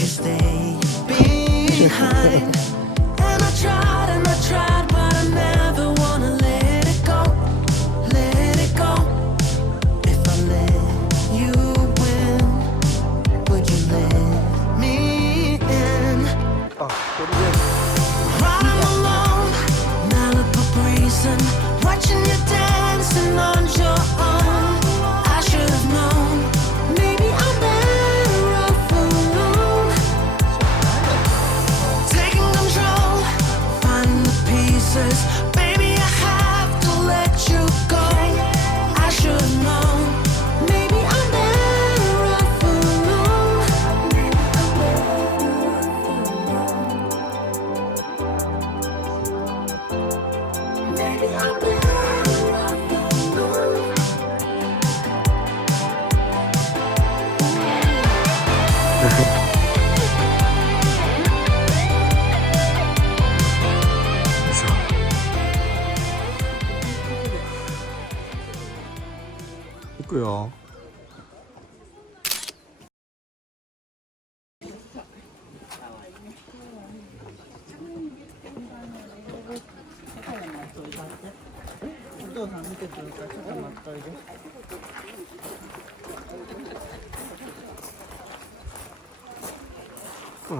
you stay behind? And I tried, but I never wanna let it go, let it go. If I let you in, would you let me in? Riding alone, Malibu breezing, watching you dancing on your own. I should have known, maybe I'm better off alone. Taking control, finding the pieces. Baby, I have to let you go. I should have known, maybe I'm better off alone. Maybe I'm better off alone.行くよ。お父さん見てくるからちょっと待っといて。うん。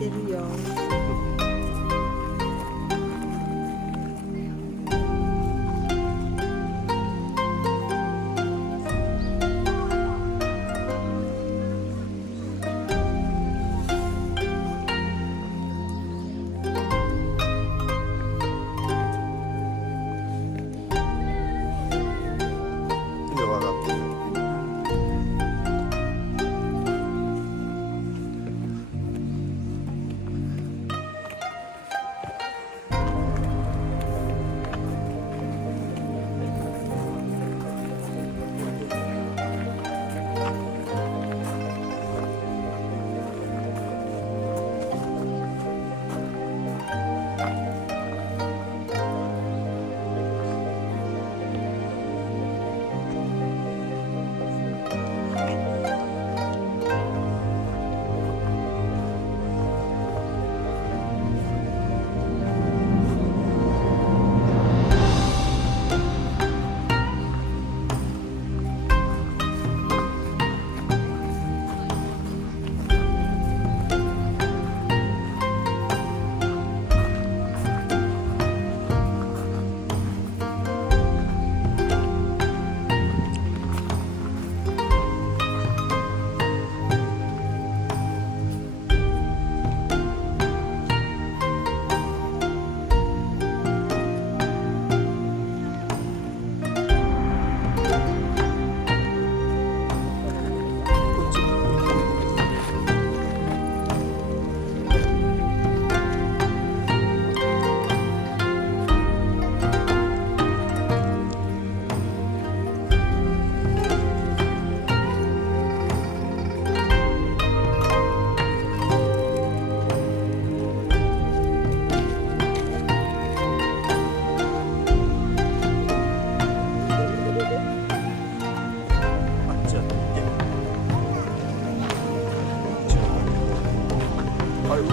見てるよ。いいよ、分かってる。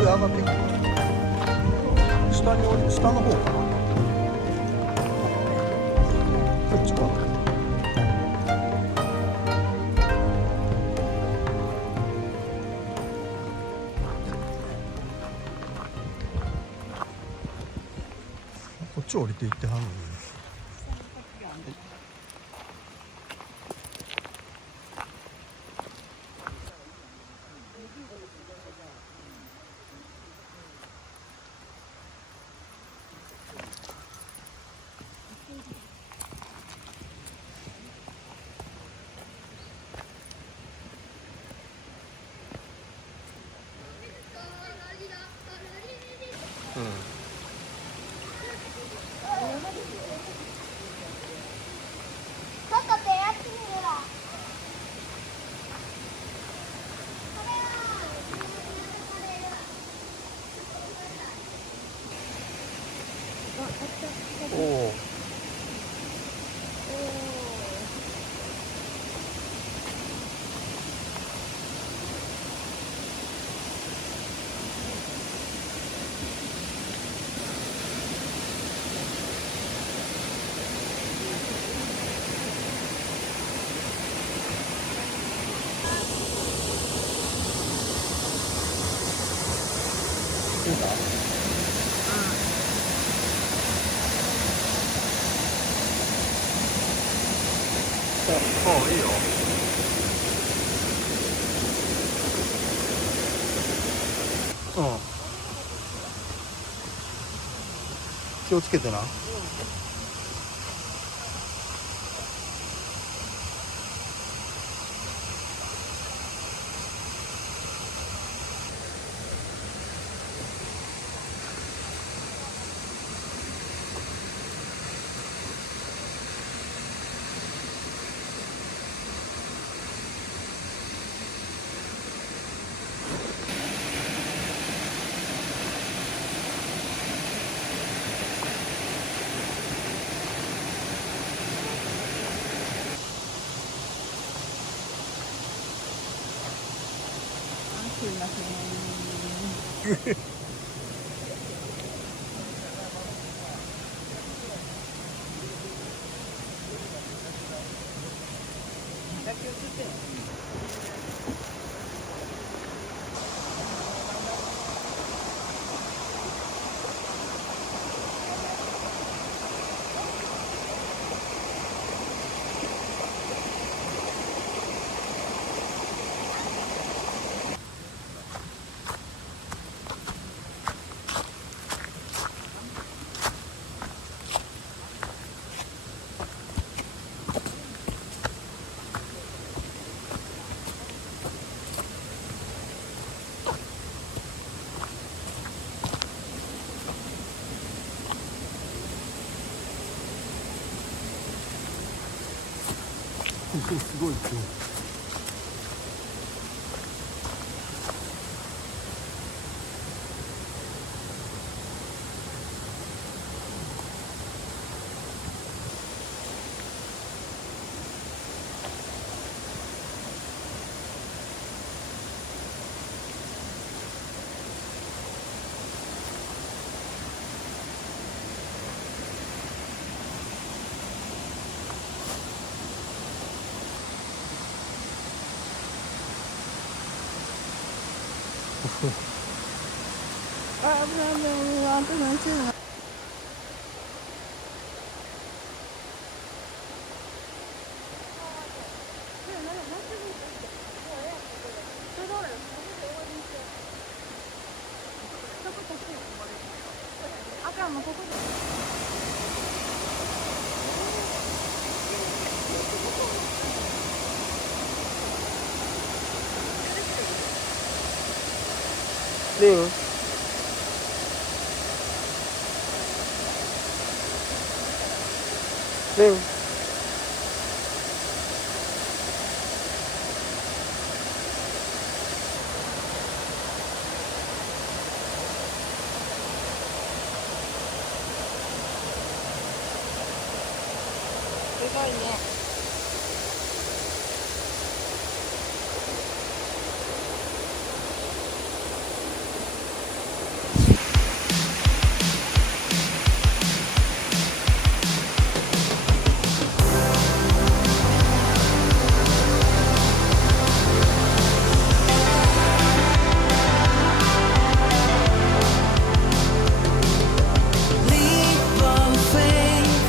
上がっていく。下に降り、下の方かな。こっちか。こっち降りていってはんのに。いいよ。うん。気をつけてな。すいません。すごい。リンリンすごいね。Leap of faith,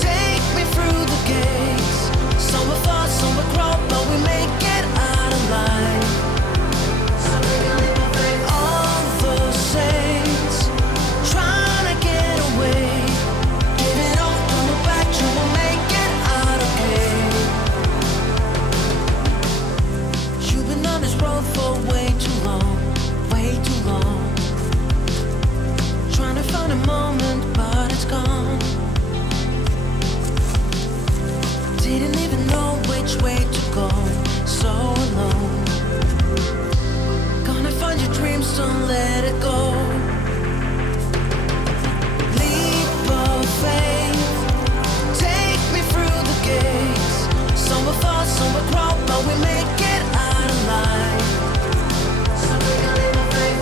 take me through the gates. Some will fall, some will crawl, but we make it out alive. All the saints trying to get away, give it all, coming back, you will make it out okay. You've been on this road for way too long, way too long. Trying to find a moment, but it's gone. Didn't even know which way to go, so alone. Gonna find your dreams, don't let it go. Leap of faith, take me through the gates. Some will fall, some will crawl, but we make it out alive.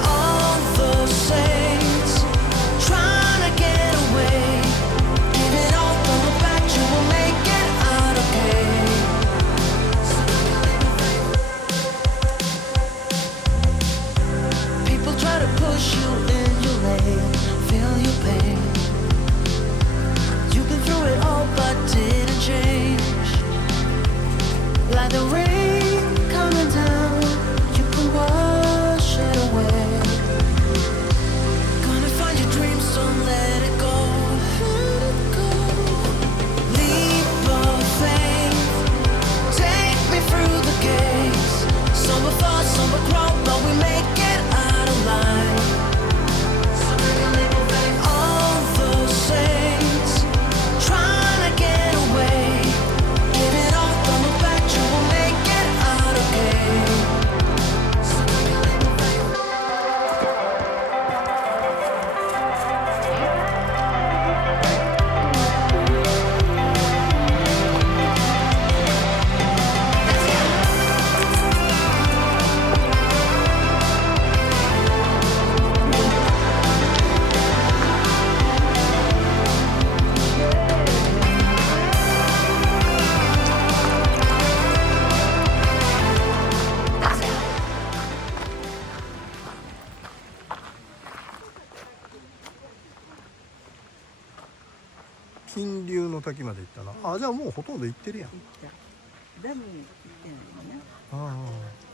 All the saints trying to get away, give it all, don't look back, you will make it out okay. People try to push you 天竜の滝まで行ったな。あ、じゃあもうほとんど行ってるやん。行った。ダム行ってないのね。ああ。